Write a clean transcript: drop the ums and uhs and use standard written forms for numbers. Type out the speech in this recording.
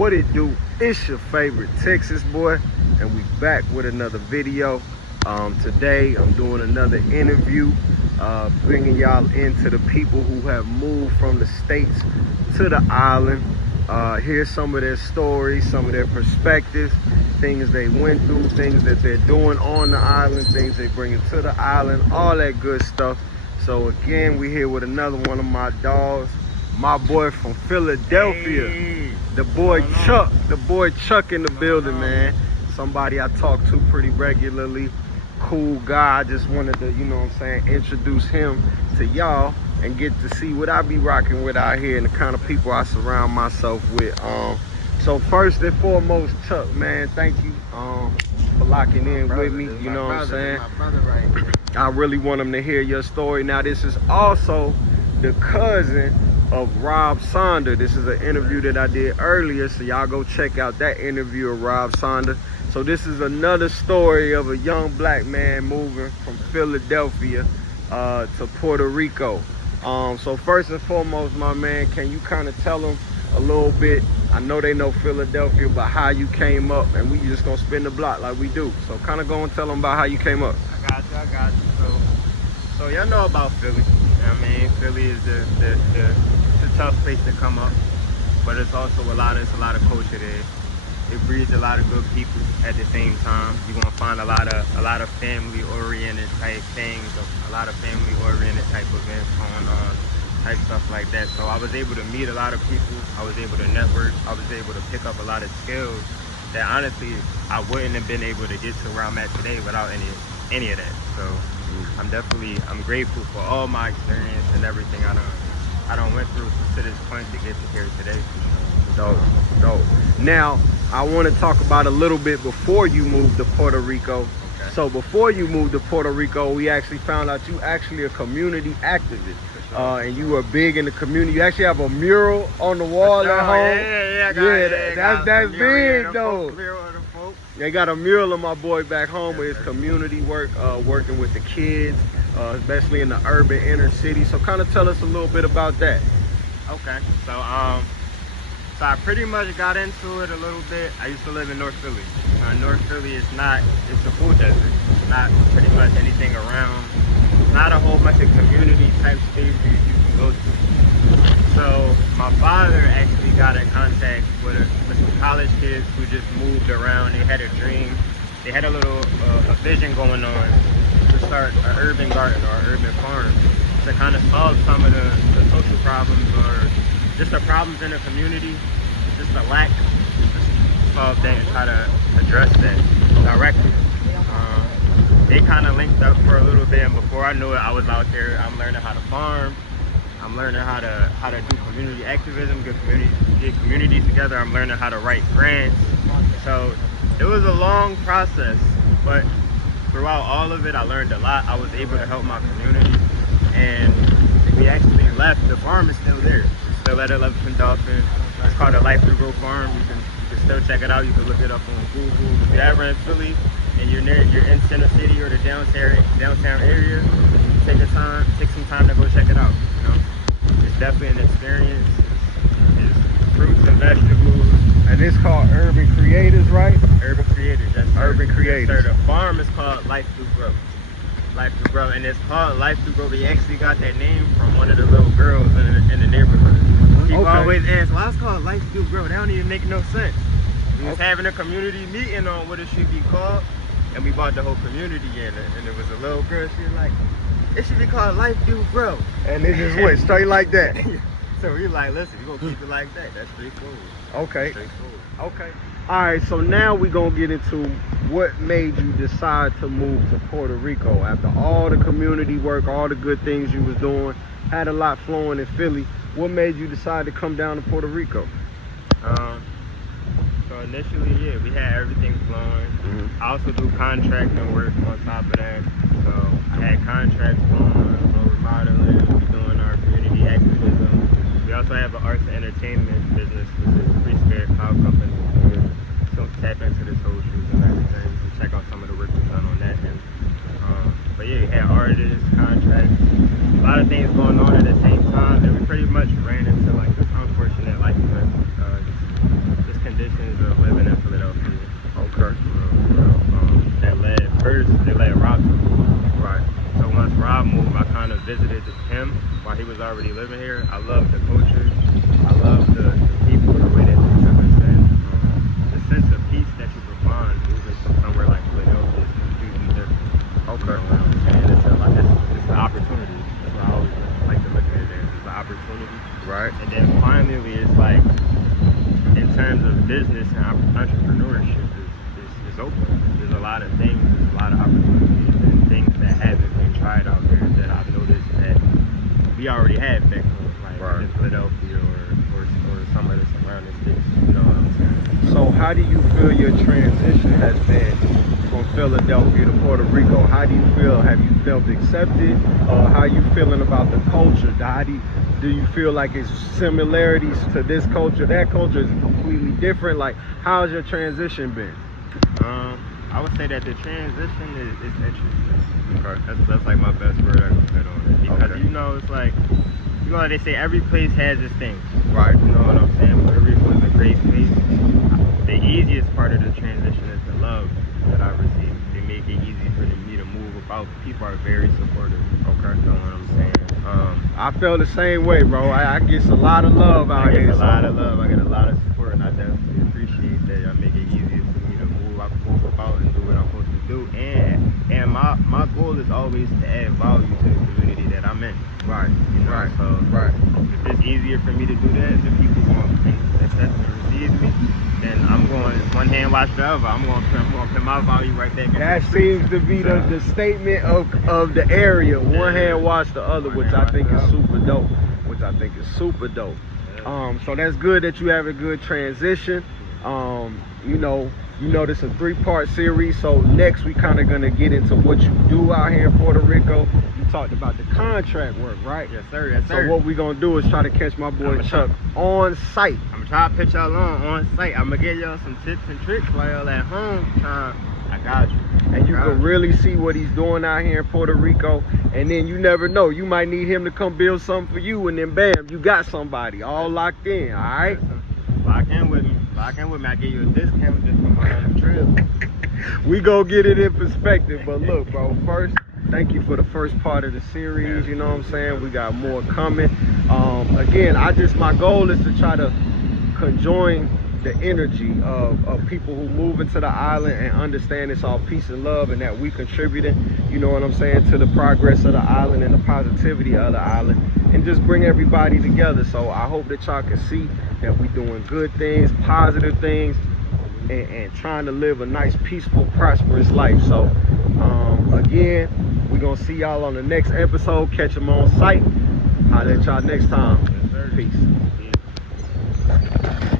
What it do? It's your favorite Texas boy, and we back with another video. Today I'm doing another interview, bringing y'all into the people who have moved from the States to the island. Hear some of their stories, some of their perspectives, things they went through, things that they're doing on the island, things they bringing to the island, all that good stuff. So again, we here with another one of my dogs, my boy from Philadelphia. Hey, the boy Chuck, in the building, man. Somebody I talk to pretty regularly, cool guy. I just wanted to, you know what I'm saying, introduce him to y'all and get to see what I be rocking with out here and the kind of people I surround myself with. So first and foremost, Chuck, man, thank you for locking in with me. You know what I'm saying? My brother right here. I really want them to hear your story. Now, this is also the cousin of robsonder. This is an interview that I did earlier, so y'all go check out that interview of robsonder. So this is another story of a young black man moving from Philadelphia to Puerto Rico. So first and foremost, my man, can you kind of tell them a little bit? I know they know Philadelphia, but how you came up, and we just gonna spin the block like we do. So kind of go and tell them about how you came up. I got you. So y'all know about Philly. I mean, Philly is it's a tough place to come up, but it's also a lot of culture there. It breeds a lot of good people at the same time. You're gonna find a lot of family-oriented type things, a lot of family-oriented type events going on, type stuff like that. So I was able to meet a lot of people. I was able to network. I was able to pick up a lot of skills that honestly I wouldn't have been able to get to where I'm at today without any of that. So I'm grateful for all my experience and everything I done went through to this point to get to here today. Dope. Now, I want to talk about a little bit before you moved to Puerto Rico. Okay. So before you moved to Puerto Rico, we actually found out you actually a community activist. Sure. And you were big in the community. You actually have a mural on the wall at home. That's big though. They got a mural of my boy back home with his community work, working with the kids, especially in the urban inner city. So kind of tell us a little bit about that. Okay, so I pretty much got into it a little bit. I used to live in North Philly. North Philly it's a food desert. Not pretty much anything around. Not a whole bunch of community type spaces you can go to. So my father actually got in contact with some college kids who just moved around. They had a dream. They had a little a vision going on to start an urban garden or an urban farm to kind of solve some of the social problems or just the problems in the community, just the lack, just solve that and try to address that directly. They kind of linked up for a little bit, and before I knew it, I was out there. I'm learning how to farm. I'm learning how to do community activism, get communities together. I'm learning how to write grants. So it was a long process, but throughout all of it, I learned a lot. I was able to help my community, and we actually left. The farm is still there. It's still at 11th Dolphin. It's called a Life to Grow Farm. You can still check it out. You can look it up on Google. If you're ever in Philly and you're in Center City or the downtown area, take some time to go check it out. You know, it's definitely an experience. It's fruits and vegetables. And it's called Urban Creators, right? Urban Creators. That's Urban Creators. Yes, sir. The farm is called Life to Grow. Life to Grow, and it's called Life to Grow. We actually got that name from one of the little girls in the neighborhood. People always ask, why it's called Life to Grow? That don't even make no sense. We was having a community meeting on what it should be called, and we brought the whole community in, and it was a little girl. She was like, it should be called Life to Grow. And it just went straight like that. So we like, listen, we're gonna keep it like that. That's straightforward. Okay. Straightforward. Okay. All right, so now we're gonna get into what made you decide to move to Puerto Rico after all the community work, all the good things you was doing, had a lot flowing in Philly. What made you decide to come down to Puerto Rico? So initially, yeah, we had everything flowing. I also do contracting work on top of that. So I had contracts flowing for remodeling, doing our community activism. We also have an arts and entertainment business, which is a Free Spirit Cloud Company. So tap into the socials and everything. So check out some of the work we've done on that end. But yeah, we had artists, contracts, a lot of things going on at the same time, and we pretty much ran into like this unfortunate life event. Just in terms of business and entrepreneurship is open. There's a lot of things, there's a lot of opportunities and things that haven't been tried out there that I've noticed that we already have back home, like in Philadelphia or some of the surrounding states. You know what I'm saying? So how do you feel your transition has been from Philadelphia to Puerto Rico? How do you feel? Have you felt accepted? How are you feeling about the culture? Do you feel like it's similarities to this culture? That culture is completely different. Like, how has your transition been? I would say that the transition is interesting. Okay. That's like my best word I can put on it. Because you know, it's like, you know, they say every place has its thing. Right. You know what I'm saying? Puerto Rico is a great place. The easiest part of the transition is the love that I received. They make it easy for me to move about. People are very supportive. Okay. You know what I'm saying? I feel the same way, bro. I get a lot of love out here. I get a lot of love. I get a lot of support, and I definitely appreciate that. I make it easier for me to move about and do what I'm supposed to do. And my goal is always to add value to the community that I'm in. Right. You know, right. So right. If it's easier for me to do that, if people want to accept and receive me, then I'm going one hand wash the other. I'm going to put my value right back. That seems to be the statement of the area. One hand wash the other, which I think is super dope. So that's good that you have a good transition. You know this is a 3-part series. So next we kind of gonna get into what you do out here in Puerto Rico. You talked about the contract work, right? Yes, sir. Yes, sir. So what we gonna do is try to catch my boy Chuck on site. I'm trying to pitch y'all on site. I'm gonna give y'all some tips and tricks while y'all at home. I got you. And you can really see what he's doing out here in Puerto Rico. And then you never know, you might need him to come build something for you, and then bam, you got somebody all locked in. All right. Lock in with me. I give you a discount just for my own Trill. We go get it in perspective. But look, bro, first, thank you for the first part of the series. You know what I'm saying? We got more coming. Again, my goal is to try to conjoin the energy of people who move into the island and understand it's all peace and love, and that we contributing, you know what I'm saying, to the progress of the island and the positivity of the island, and just bring everybody together. So I hope that y'all can see that we doing good things, positive things, and trying to live a nice, peaceful, prosperous life. So again, we're gonna see y'all on the next episode. Catch them on site. I'll let y'all next time. Yes, sir. Peace. Yeah.